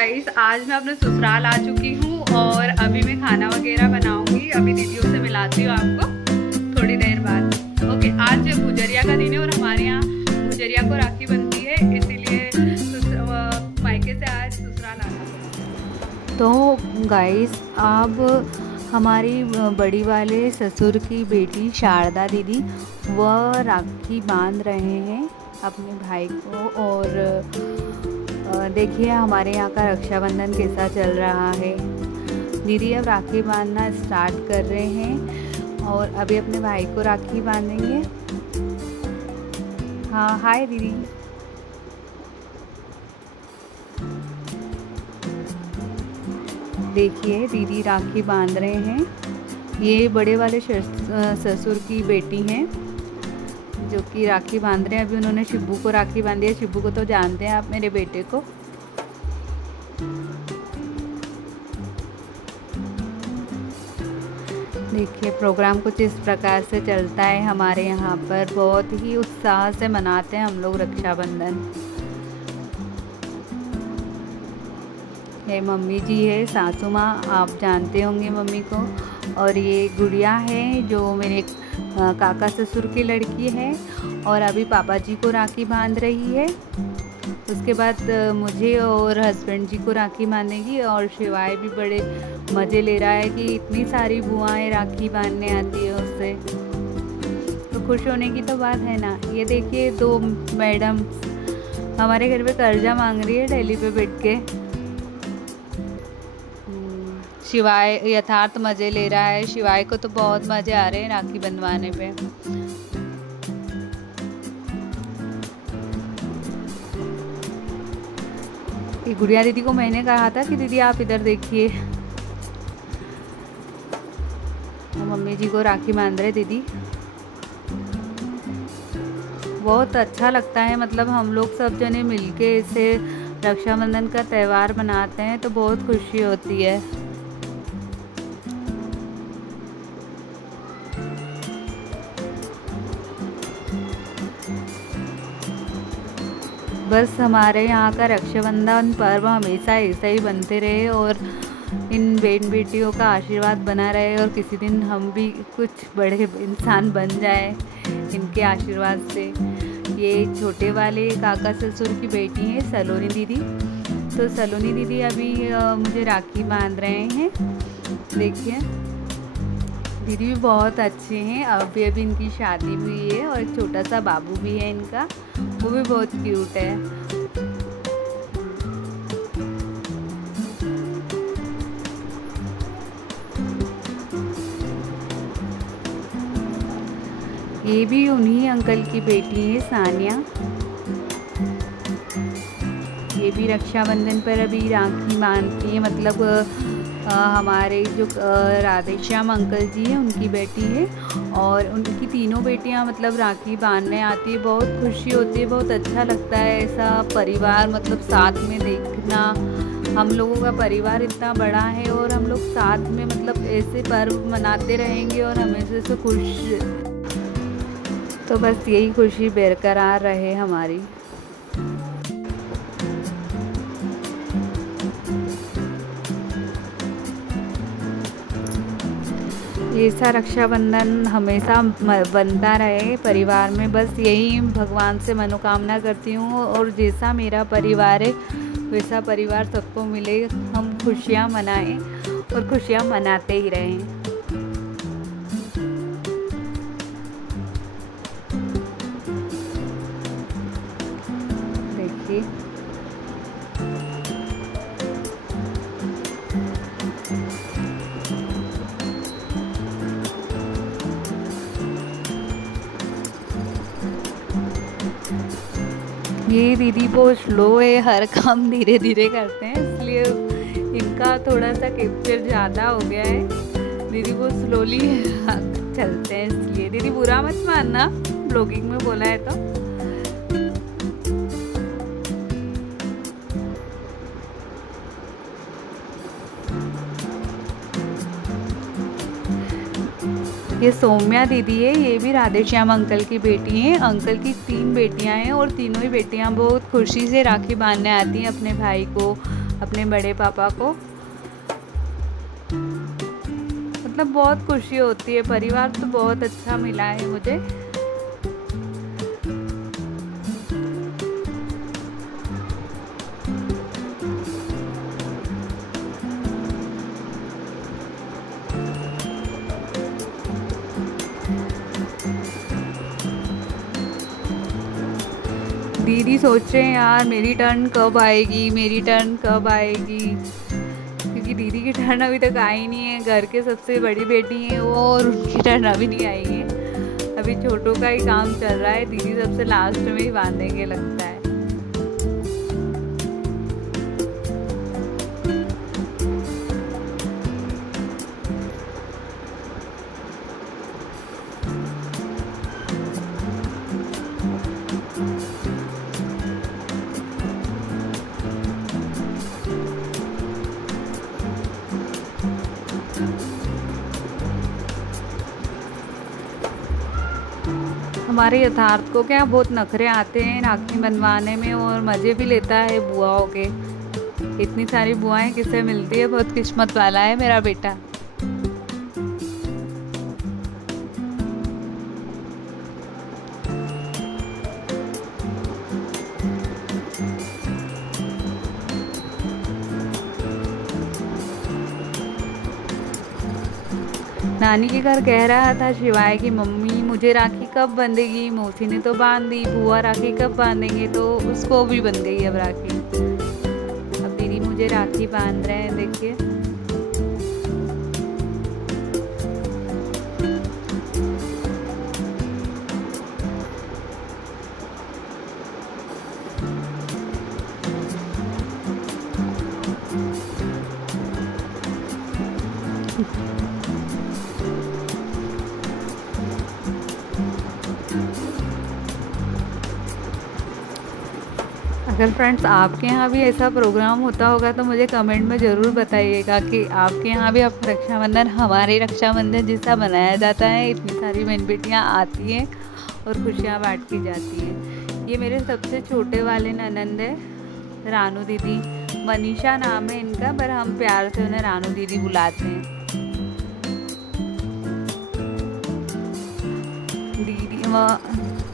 Guys, आज मैं अपने ससुराल आ चुकी हूँ और अभी मैं खाना वगैरह बनाऊंगी। अभी दीदियों से मिलाती हूँ आपको थोड़ी देर बाद। ओके, आज गुजरिया का दिन है और हमारे यहाँ गुजरिया को राखी बनती है, इसीलिए मायके से आज ससुराल आना। तो गाइस, अब हमारी बड़ी वाले ससुर की बेटी शारदा दीदी वह राखी बांध रहे हैं अपने भाई को। और देखिए हमारे यहाँ का रक्षाबंधन कैसा चल रहा है। दीदी अब राखी बांधना स्टार्ट कर रहे हैं और अभी अपने भाई को राखी बांधेंगे। हाँ, हाय दीदी। देखिए दीदी राखी बांध रहे हैं। ये बड़े वाले ससुर की बेटी हैं जो कि राखी बांध रहे हैं। अभी उन्होंने शिब्बू को राखी बांधी है। शिब्बू को तो जानते हैं आप, मेरे बेटे को। देखिए प्रोग्राम कुछ इस प्रकार से चलता है हमारे यहाँ पर। बहुत ही उत्साह से मनाते हैं हम लोग रक्षाबंधन। ये मम्मी जी है, सासू माँ, आप जानते होंगे मम्मी को। और ये गुड़िया है जो मेरे काका ससुर की लड़की है और अभी पापा जी को राखी बांध रही है। उसके बाद मुझे और हस्बैंड जी को राखी बांधेगी। और शिवाय भी बड़े मज़े ले रहा है कि इतनी सारी बुआएं राखी बांधने आती है उससे, तो खुश होने की तो बात है ना। ये देखिए दो मैडम हमारे घर पे कर्जा मांग रही है दिल्ली पे बैठ के। शिवाय यथार्थ मज़े ले रहा है। शिवाय को तो बहुत मज़े आ रहे हैं राखी बंधवाने पे। गुड़िया दीदी को मैंने कहा था कि दीदी आप इधर देखिए। मम्मी जी को राखी बांध रहे दीदी। बहुत अच्छा लगता है, मतलब हम लोग सब जने मिलके इसे रक्षाबंधन का त्यौहार मनाते हैं तो बहुत खुशी होती है। बस हमारे यहाँ का रक्षाबंधन पर्व हमेशा ऐसा ही बनते रहे और इन बहन बेटियों का आशीर्वाद बना रहे और किसी दिन हम भी कुछ बड़े इंसान बन जाए इनके आशीर्वाद से। ये छोटे वाले काका ससुर की बेटी है सलोनी दीदी। तो सलोनी दीदी अभी मुझे राखी बांध रहे हैं। देखिए दीदी भी बहुत अच्छे हैं। अभी इनकी शादी भी हुई है और एक छोटा सा बाबू भी है इनका, वो भी बहुत क्यूट है। ये भी उन्हीं अंकल की बेटी है सानिया। ये भी रक्षाबंधन पर अभी राखी बांधती है। मतलब हमारे जो राधेश्याम अंकल जी हैं उनकी बेटी है और उनकी तीनों बेटियां मतलब राखी बांधने आती है। बहुत खुशी होती है, बहुत अच्छा लगता है ऐसा परिवार मतलब साथ में देखना। हम लोगों का परिवार इतना बड़ा है और हम लोग साथ में मतलब ऐसे पर्व मनाते रहेंगे और हमेशा से खुश, तो बस यही खुशी बरकरार रहे हमारी। ऐसा रक्षाबंधन हमेशा बनता रहे परिवार में, बस यही भगवान से मनोकामना करती हूँ। और जैसा मेरा परिवार है वैसा परिवार सबको मिले, हम खुशियाँ मनाएं और खुशियाँ मनाते ही रहें। देखिए ये दीदी बहुत स्लो है, हर काम धीरे धीरे करते हैं इसलिए इनका थोड़ा सा कैप्चर ज़्यादा हो गया है। दीदी बहुत स्लोली चलते हैं इसलिए। दीदी बुरा मत मानना, ब्लॉगिंग में बोला है तो। ये सौम्या दीदी है, ये भी राधेश्याम अंकल की बेटी हैं। अंकल की 3 बेटियां हैं और तीनों ही बेटियां बहुत खुशी से राखी बांधने आती हैं अपने भाई को। अपने बड़े पापा को। मतलब बहुत खुशी होती है, परिवार तो बहुत अच्छा मिला है मुझे। दीदी सोच रहे हैं यार मेरी टर्न कब आएगी, मेरी टर्न कब आएगी, क्योंकि दीदी की टर्न अभी तक आई नहीं है। घर के सबसे बड़ी बेटी है वो, और उनकी टर्न अभी नहीं आई है। अभी छोटों का ही काम चल रहा है, दीदी सबसे लास्ट में ही बांधेंगे लगता है। हमारे यथार्थ को क्या बहुत नखरे आते हैं राखी बनवाने में, और मज़े भी लेता है बुआओं के। इतनी सारी बुआएं किससे मिलती है, बहुत किस्मत वाला है मेरा बेटा। नानी के घर कह रहा था शिवाय की मम्मी मुझे राखी कब बंधेगी, मौसी ने तो बांध दी, बुआ राखी कब बांधेंगे, तो उसको भी बंध गई अब राखी। अब दीदी मुझे राखी बांध रहे हैं, देखिए। अगर फ्रेंड्स आपके यहाँ भी ऐसा प्रोग्राम होता होगा तो मुझे कमेंट में ज़रूर बताइएगा कि आपके यहाँ भी अब रक्षाबंधन हमारे रक्षाबंधन जैसा मनाया जाता है। इतनी सारी बहन बेटियाँ आती हैं और खुशियाँ बांट की जाती हैं। ये मेरे सबसे छोटे वाले ननंद है, रानू दीदी। मनीषा नाम है इनका, पर हम प्यार से उन्हें रानू दीदी बुलाते हैं।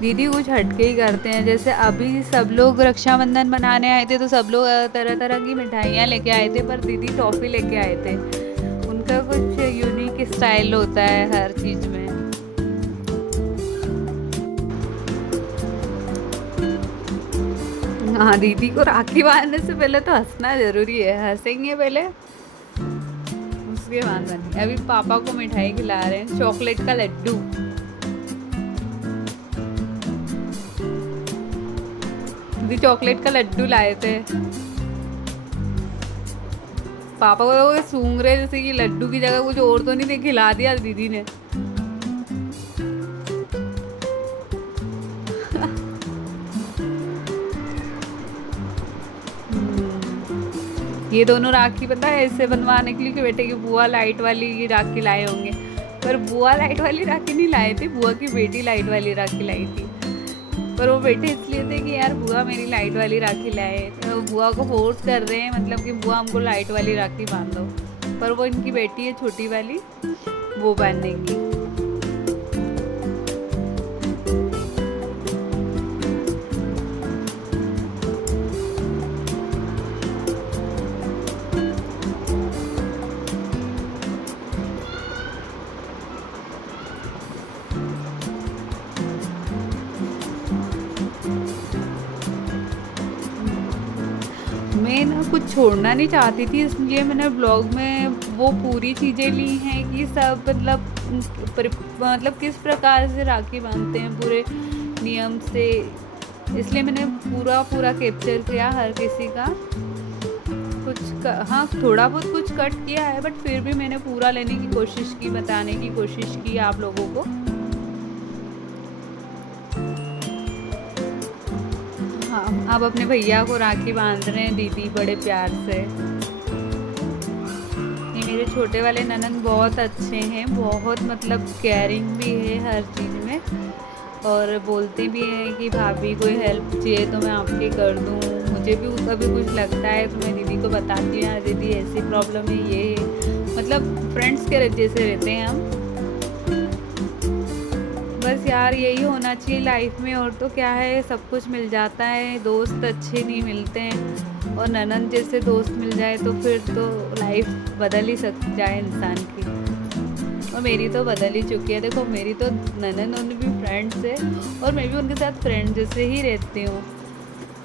दीदी कुछ हटके ही करते हैं। जैसे अभी सब लोग रक्षाबंधन मनाने आए थे तो सब लोग तरह तरह की मिठाइयाँ लेके आए थे, पर दीदी टॉफ़ी लेके आए थे। उनका कुछ यूनिक स्टाइल होता है हर चीज़ में। हाँ, दीदी को राखी बांधने से पहले तो हंसना ज़रूरी है, हंसेंगे पहले उसके बाद बांधेंगे। अभी पापा को मिठाई खिला रहे हैं, चॉकलेट का लड्डू। दीदी चॉकलेट का लड्डू लाए थे। पापा को सूंघ रहे जैसे कि लड्डू की जगह कुछ और तो नहीं थे, खिला दिया दीदी ने। ये दोनों राखी पता है ऐसे बनवाने के लिए कि बेटे की बुआ लाइट वाली राखी लाए होंगे, पर बुआ लाइट वाली राखी नहीं लाए थे, बुआ की बेटी लाइट वाली राखी लाई थी। पर वो बेटे इसलिए थे कि यार बुआ मेरी लाइट वाली राखी लाए, तो बुआ को फोर्स कर रहे हैं, मतलब कि बुआ हमको लाइट वाली राखी बांध दो। पर वो इनकी बेटी है छोटी वाली, वो बांधेंगी। मैं ना कुछ छोड़ना नहीं चाहती थी, इसलिए मैंने ब्लॉग में वो पूरी चीज़ें ली हैं कि सब मतलब किस प्रकार से राखी बांधते हैं पूरे नियम से। इसलिए मैंने पूरा कैप्चर किया हर किसी का। हाँ, थोड़ा बहुत कुछ कट किया है, बट फिर भी मैंने पूरा लेने की कोशिश की, बताने की कोशिश की आप लोगों को। अब अपने भैया को राखी बांध रहे हैं दीदी बड़े प्यार से। ये मेरे छोटे वाले ननंद बहुत अच्छे हैं, बहुत मतलब केयरिंग भी है हर चीज़ में। और बोलते भी हैं कि भाभी कोई हेल्प चाहिए तो मैं आपकी कर दूँ। मुझे भी कभी कुछ लगता है तो मैं दीदी को बताती हूँ, यार दीदी ऐसी प्रॉब्लम है, ये है। मतलब फ्रेंड्स के जैसे रहते हैं हम। बस यार यही होना चाहिए लाइफ में, और तो क्या है, सब कुछ मिल जाता है, दोस्त अच्छे नहीं मिलते हैं, और ननद जैसे दोस्त मिल जाए तो फिर तो लाइफ बदल ही जाए इंसान की। और मेरी तो बदल ही चुकी है। देखो मेरी तो ननद उन भी फ्रेंड्स है, और मैं भी उनके साथ फ्रेंड जैसे ही रहती हूँ।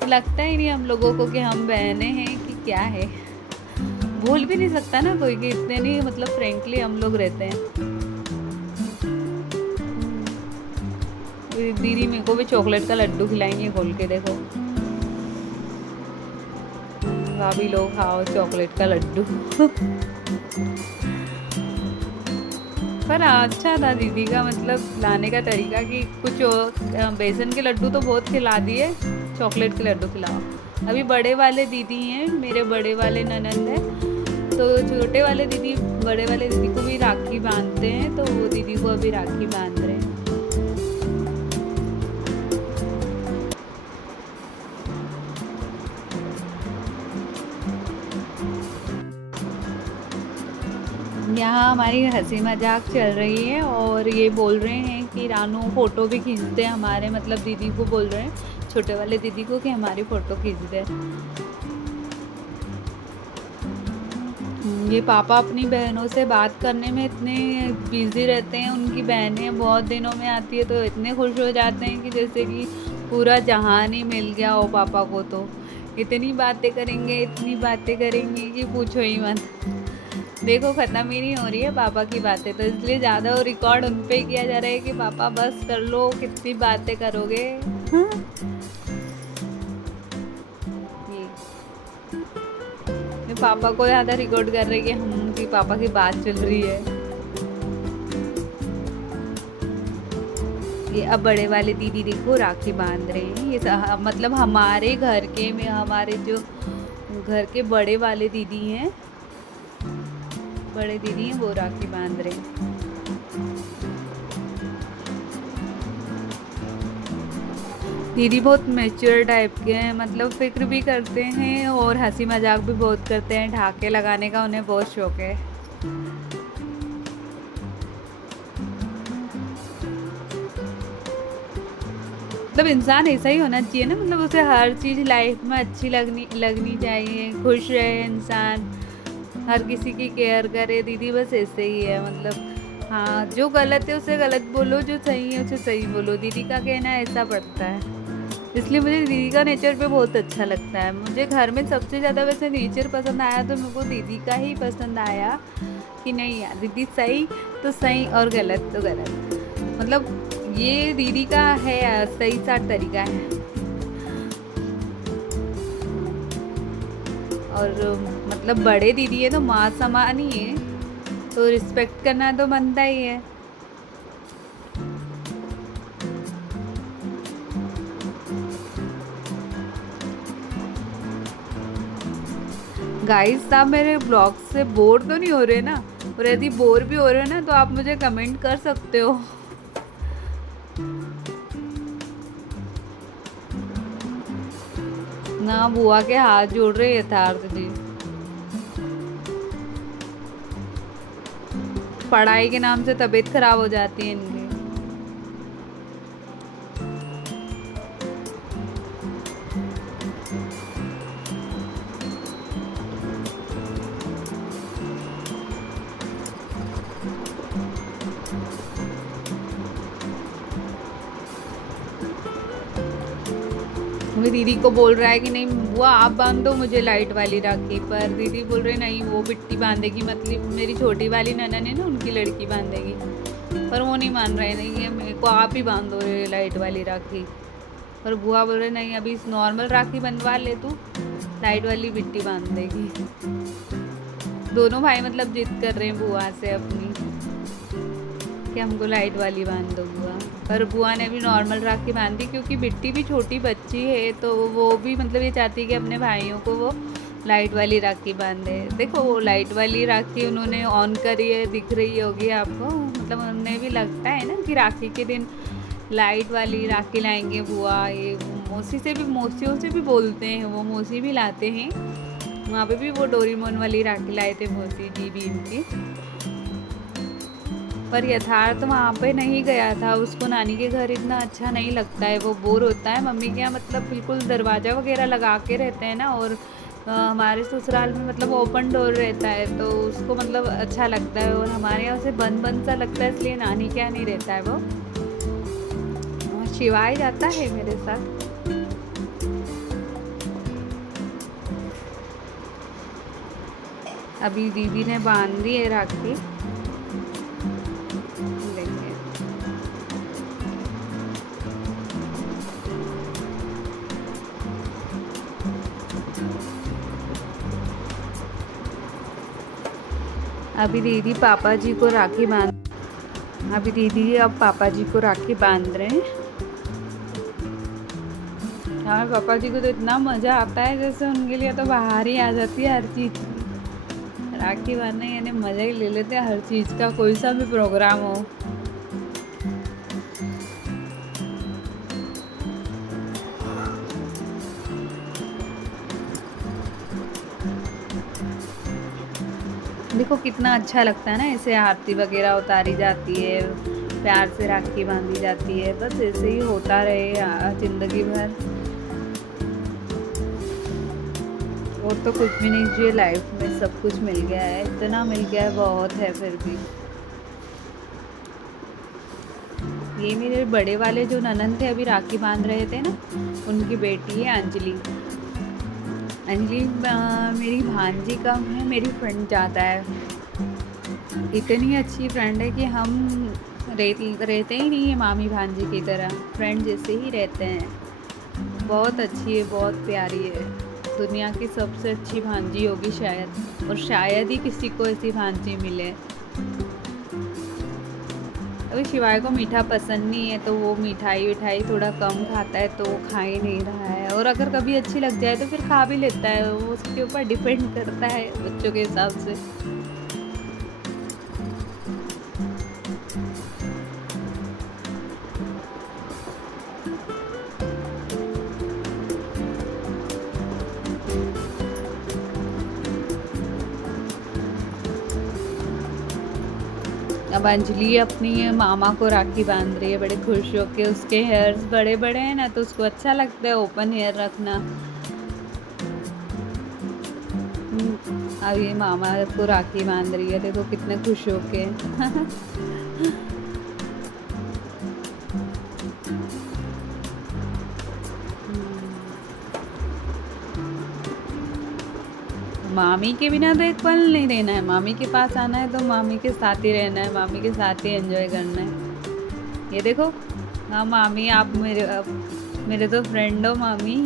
लगता ही नहीं हम लोगों को कि हम बहनें हैं कि क्या है। भूल भी नहीं सकता ना कोई कि इतने नहीं, मतलब फ्रेंकली हम लोग रहते हैं। दीदी मेरे को भी चॉकलेट का लड्डू खिलाएंगे खोल के, देखो भाभी लोग खाओ चॉकलेट का लड्डू। पर अच्छा था दीदी का, मतलब लाने का तरीका कि कुछ बेसन के लड्डू तो बहुत खिला दिए, चॉकलेट के लड्डू खिलाओ। अभी बड़े वाले दीदी हैं, मेरे बड़े वाले ननद हैं, तो छोटे वाले दीदी बड़े वाले दीदी को भी राखी बांधते हैं, तो वो दीदी को अभी राखी बांध रहे हैं। यहाँ हमारी हंसी मजाक चल रही है, और ये बोल रहे हैं कि रानू फ़ोटो भी खींचते हैं हमारे, मतलब दीदी को बोल रहे हैं, छोटे वाले दीदी को, कि हमारी फ़ोटो खींच दे। ये पापा अपनी बहनों से बात करने में इतने बिज़ी रहते हैं, उनकी बहनें बहुत दिनों में आती है तो इतने खुश हो जाते हैं कि जैसे कि पूरा जहान ही मिल गया हो पापा को। तो इतनी बातें करेंगे, इतनी बातें करेंगे कि पूछो ही मत। देखो ख़त्म ही नहीं हो रही है पापा की बातें, तो इसलिए ज़्यादा वो रिकॉर्ड उन पे किया जा रहा है कि पापा बस कर लो, कितनी बातें करोगे। ये पापा को ज़्यादा रिकॉर्ड कर रही है हम, कि पापा की बात चल रही है। ये अब बड़े वाले दीदी देखो राखी बांध रहे हैं, ये मतलब हमारे घर के में, हमारे जो घर के बड़े वाले दीदी हैं, बड़े दीदी हैं, वो राखी बांध रहे हैं। दीदी बहुत मैच्योर टाइप के हैं, मतलब फिक्र भी करते हैं और हंसी मजाक भी बहुत करते हैं, ढाके लगाने का उन्हें बहुत शौक है। मतलब इंसान ऐसा ही होना चाहिए ना, मतलब उसे हर चीज़ लाइफ में अच्छी लगनी चाहिए, खुश रहे इंसान, हर किसी की केयर करे। दीदी बस ऐसे ही है, मतलब हाँ, जो गलत है उसे गलत बोलो, जो सही है उसे सही बोलो, दीदी का कहना ऐसा पड़ता है। इसलिए मुझे दीदी का नेचर पे बहुत अच्छा लगता है। मुझे घर में सबसे ज़्यादा वैसे नेचर पसंद आया तो मेरे को दीदी का ही पसंद आया, कि नहीं यार दीदी सही तो सही और गलत तो गलत, मतलब ये दीदी का है, सही सा तरीका है। और मतलब बड़े दीदी है तो माँ समान ही है, तो रिस्पेक्ट करना तो बनता ही है। गाइस आप मेरे ब्लॉग से बोर तो नहीं हो रहे ना, और यदि बोर भी हो रहे हो ना तो आप मुझे कमेंट कर सकते हो। ना बुआ के हाथ जोड़ रहे यथार्थ जी, पढ़ाई के नाम से तबीयत खराब हो जाती है इनकी। मेरी दीदी को बोल रहा है कि नहीं बुआ आप बांध दो मुझे लाइट वाली राखी, पर दीदी बोल रहे नहीं वो बिट्टी बांधेगी, मतलब मेरी छोटी वाली ननन है ना उनकी लड़की बांधेगी, पर वो नहीं मान रहे, नहीं है मेरे को आप ही बांध दो रे लाइट वाली राखी। पर बुआ बोल रहे नहीं अभी नॉर्मल राखी बंधवा ले तू, लाइट वाली बिट्टी बांध देगी। दोनों भाई मतलब जिद कर रहे हैं बुआ से अपनी, कि हमको लाइट वाली बांध दो बुआ। पर बुआ ने भी नॉर्मल राखी बांधी, क्योंकि बिट्टी भी छोटी बच्ची है तो वो भी मतलब ये चाहती है कि अपने भाइयों को वो लाइट वाली राखी बांधे। देखो वो लाइट वाली राखी उन्होंने ऑन करी है, दिख रही होगी आपको, मतलब उन्हें भी लगता है ना कि राखी के दिन लाइट वाली राखी लाएंगे बुआ, ये मौसियों से भी बोलते हैं, वो मौसी भी लाते हैं। वहाँ पे भी वो डोरेमोन वाली राखी लाए थे मौसी जी भी इनकी। पर यथार्थ वहाँ पे नहीं गया था, उसको नानी के घर इतना अच्छा नहीं लगता है, वो बोर होता है। मम्मी के यहाँ मतलब बिल्कुल दरवाज़ा वगैरह लगा के रहते हैं ना, और हमारे ससुराल में मतलब ओपन डोर रहता है, तो उसको मतलब अच्छा लगता है। और हमारे यहाँ से बंद बंद सा लगता है, इसलिए नानी के यहाँ नहीं रहता है वो। शिवाय जाता है मेरे साथ। अभी दीदी ने बांध दी है राखी, देखिए। अभी दीदी पापा जी को राखी बांध रहे हैं। हमारे पापा जी को तो इतना मज़ा आता है, जैसे उनके लिए तो बाहर ही आ जाती है हर चीज़। राखी बांधने यानी मज़ा ही ले लेते हैं हर चीज़ का, कोई सा भी प्रोग्राम हो। देखो कितना अच्छा लगता है ना, ऐसे आरती वगैरह उतारी जाती है, प्यार से राखी बांधी जाती है। बस ऐसे ही होता रहे ज़िंदगी भर, और तो कुछ भी नहीं चाहिए लाइफ में, सब कुछ मिल गया है, इतना मिल गया है बहुत है। फिर भी ये मेरे बड़े वाले जो ननद थे अभी राखी बांध रहे थे ना, उनकी बेटी है अंजलि। मेरी भांजी का है, मेरी फ्रेंड ज़्यादा है, इतनी अच्छी फ्रेंड है कि हम रहते ही नहीं है मामी भांजी की तरह, फ्रेंड जैसे ही रहते हैं। बहुत अच्छी है, बहुत प्यारी है, दुनिया की सबसे अच्छी भांजी होगी शायद, और शायद ही किसी को ऐसी भांजी मिले। अभी शिवाय को मीठा पसंद नहीं है, तो वो मिठाई थोड़ा कम खाता है, तो वो खा ही नहीं रहा है। और अगर कभी अच्छी लग जाए तो फिर खा भी लेता है, वो उसके ऊपर डिपेंड करता है बच्चों के हिसाब से। अब अंजलि अपनी मामा को राखी बांध रही है बड़े खुश होके। उसके हेयर्स बड़े बड़े हैं ना, तो उसको अच्छा लगता है ओपन हेयर रखना। अब ये मामा को राखी बांध रही है, देखो कितने खुश होके। मामी के बिना तो एक पल नहीं रहना है, मामी के पास आना है तो मामी के साथ ही रहना है, मामी के साथ ही एंजॉय करना है। ये देखो, हाँ मामी आप मेरे तो फ्रेंड हो मामी।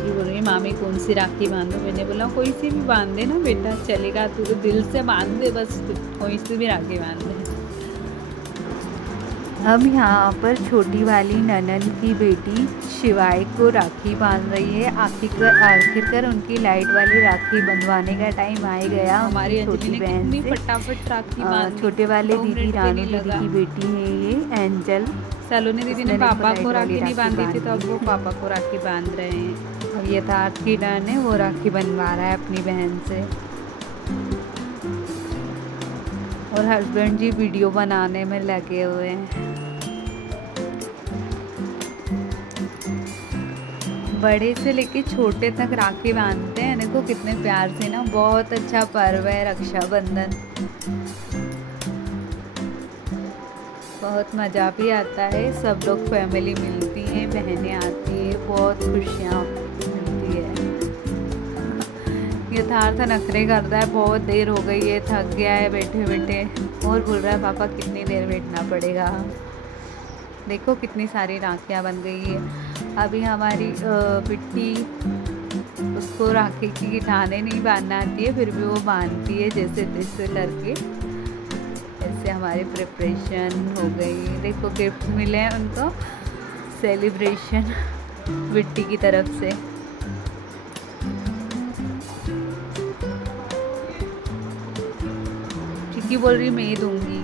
बोल रही मामी कौन सी राखी बांधो, मैंने बोला कोई सी भी बांध दे ना बेटा, चलेगा, तू तो दिल से बांध दे, बस कोई सी भी राखी बांध दे। हम यहाँ पर छोटी वाली ननद की बेटी शिवाय को राखी बांध रही है। आखिरकार उनकी लाइट वाली राखी बंधवाने का टाइम आ गया। हमारी छोटी बहन से फटाफट राखी बांध, छोटे वाले दीदी रानू दीदी की बेटी है ये एंजल। सलोनी दीदी ने पापा को राखी नहीं बांधी थी, तो अब वो पापा को राखी बांध रहे हैं। अब यथार्थ की डन है, वो राखी बनवा रहा है अपनी बहन से। और हस्बैंड जी वीडियो बनाने में लगे हुए हैं। बड़े से लेके छोटे तक राखी बांधते हैं, देखो कितने प्यार से ना। बहुत अच्छा पर्व है रक्षाबंधन, बहुत मज़ा भी आता है। सब लोग फैमिली मिलती हैं, बहनें आती है, बहुत खुशियाँ मिलती है। यथार्थ नखरे करता है, बहुत देर हो गई है, थक गया है बैठे बैठे, और बोल रहा है पापा कितनी देर बैठना पड़ेगा। देखो कितनी सारी राखियाँ बन गई है। अभी हमारी बिट्टी, उसको राखी की धाने नहीं बांधना आती है, फिर भी वो बांधती है जैसे तैसे करके। ऐसे हमारी प्रिपरेशन हो गई। देखो गिफ्ट मिले हैं उनको, सेलिब्रेशन बिट्टी की तरफ से। चिक्की बोल रही मैं ही दूंगी।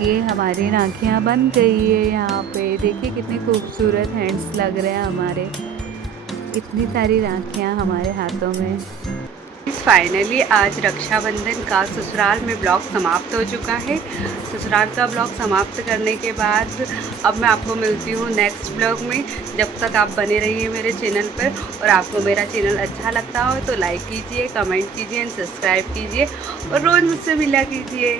ये हमारी राखियाँ बन गई है। यहाँ पे देखिए कितने खूबसूरत हैंड्स लग रहे हैं हमारे, इतनी सारी राखियाँ हमारे हाथों में। फाइनली आज रक्षाबंधन का ससुराल में ब्लॉग समाप्त हो चुका है। ससुराल का ब्लॉग समाप्त करने के बाद अब मैं आपको मिलती हूँ नेक्स्ट ब्लॉग में। जब तक आप बने रहिए मेरे चैनल पर, और आपको मेरा चैनल अच्छा लगता हो तो लाइक कीजिए, कमेंट कीजिए एंड सब्सक्राइब कीजिए और रोज़ मुझसे मिला कीजिए।